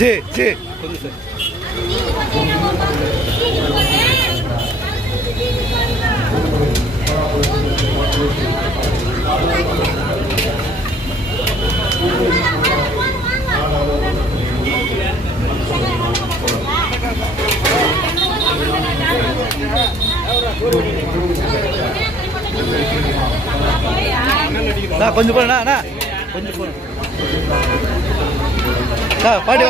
जी जी கொஞ்சம் போனா கொஞ்சம் போன பாடி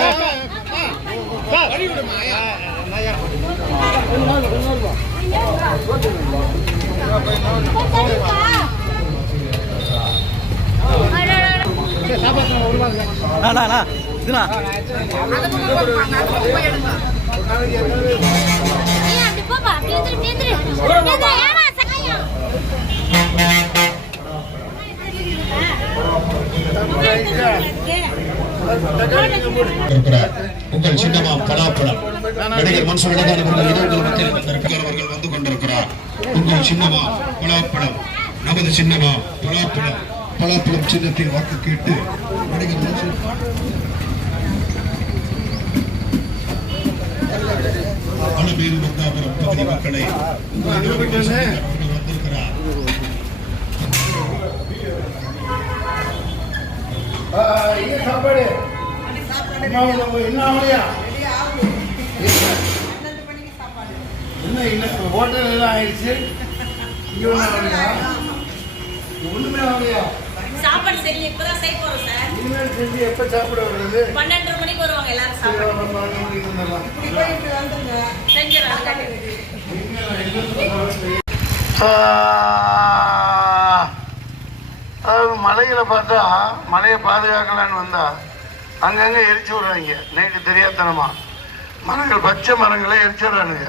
இதுனா உங்கள் சின்னமா பலாப்பழம் நடிகர் மன்சூர் அலிகான் அவர்கள் இது உங்கள் மத்தியில் அவர்கள் வந்து கொண்டிருக்கிறார். உங்கள் சின்னமா பலாப்பழம், நமது சின்னமா பலாப்பழம். பலாப்பழம் சின்னத்தில் வாக்கு கேட்டு நடிகர் மன்சூர் அலமேலு மந்தாபுரம் பகுதி மக்களை வந்திருக்கிறார். சாப்பாடு ஹோட்டல் எல்லாம் ஆயிடுச்சு. ஒண்ணுமே ஆகலையா? சாப்பாடு சரி இப்பதான் செய்ய போறோம் சார். இனிமேல் செஞ்சு எப்ப சாப்பிட வருது? 12:30 மணிக்கு வருவாங்க எல்லாரும் சாப்பிட. அதாவது மலைகளை பார்த்தா மலையை பாதுகாக்கலான்னு வந்தா அங்கங்க எரிச்சு விடுறாங்க. நைட்டு தெரியாதனமா மரங்கள், பச்சை மரங்களை எரிச்சிடுறானுங்க.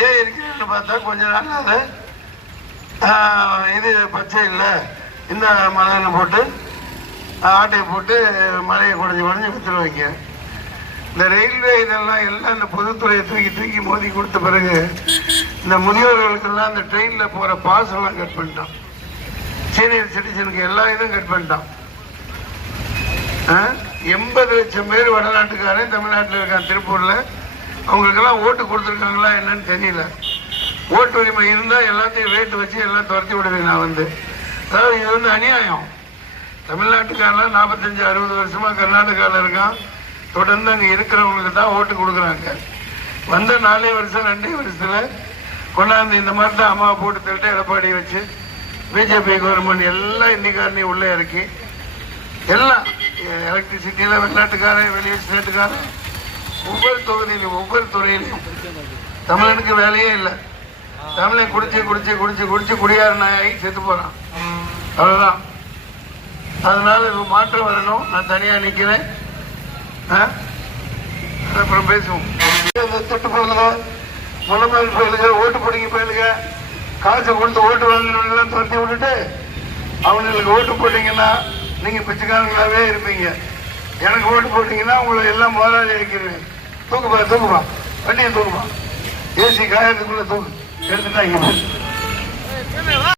ஏன் எரிக்கிறான்னு பார்த்தா கொஞ்ச நாள் இது பச்சை இல்லை இந்த மலைன்னு போட்டு ஆட்டையை போட்டு மலையை குறைஞ்சி விற்றுருவாங்க. இந்த ரயில்வே இதெல்லாம் எல்லாம் இந்த பொதுத்துறையை தூக்கி மோதி கொடுத்த பிறகு இந்த முதியோர்களுக்கெல்லாம் இந்த ட்ரெயினில் போகிற பாஸ் எல்லாம் கட் பண்ணிட்டான். சீனியர் சிட்டிசனுக்கு எல்லா இதுவும் கட் பண்ணிட்டான். 80 லட்சம் பேர் வடநாட்டுக்காரன் தமிழ்நாட்டில் இருக்கான். திருப்பூரில் அவங்களுக்கெல்லாம் ஓட்டு கொடுத்துருக்காங்களா என்னன்னு தெரியல. ஓட்டு உரிமை இருந்தால் எல்லாத்தையும் ரேட்டு வச்சு எல்லாம் துரத்தி விடுவேன் நான் வந்து. அதாவது இது வந்து அநியாயம். தமிழ்நாட்டுக்காரெல்லாம் 45-60 வருஷமாக கர்நாடகாவில் இருக்கான். தொடர்ந்து அங்கே இருக்கிறவங்களுக்கு தான் ஓட்டு கொடுக்குறாங்க. வந்த 4 வருஷம் 2 வருஷத்தில் கொண்டாந்து இந்த மாதிரி தான் அம்மா போட்டு தள்ளிட்டு எடப்பாடி வச்சு பிஜேபி கவர்மெண்ட் எல்லாம் இன்னைக்காரனையும் உள்ளே இறக்கி எல்லாம் எலக்ட்ரிசிட்டியில் வெளிநாட்டுக்காரன் வெளியே ஸ்டேட்டுக்காரன் ஒவ்வொரு தொகுதியிலும் ஒவ்வொரு துறையிலையும் தமிழனுக்கு வேலையே இல்லை. தமிழை குடிச்சு குடியாரனாகி செத்து போகிறான். அவ்வளோதான். அதனால இது மாற்றம் வரணும். நான் தனியாக நிற்கிறேன். அப்புறம் பேசுவோம். தொட்டு போயிலுங்க, முள்ளமேல் போயிலுங்க, ஓட்டு பிடிங்க போயிலுங்க, காசு கொடுத்து ஓட்டு வாங்கினவங்கெல்லாம் துரத்தி விட்டுட்டு அவங்களுக்கு ஓட்டு போட்டீங்கன்னா நீங்கள் பிச்சைக்காரங்களாவே இருப்பீங்க. எனக்கு ஓட்டு போட்டீங்கன்னா உங்களை எல்லாம் முதலாளி வைக்கிறேன். தூக்குப்பா வண்டியை தூக்குப்பா, ஏசி காயத்துக்குள்ளே தூக்கு எடுத்துட்டாங்க.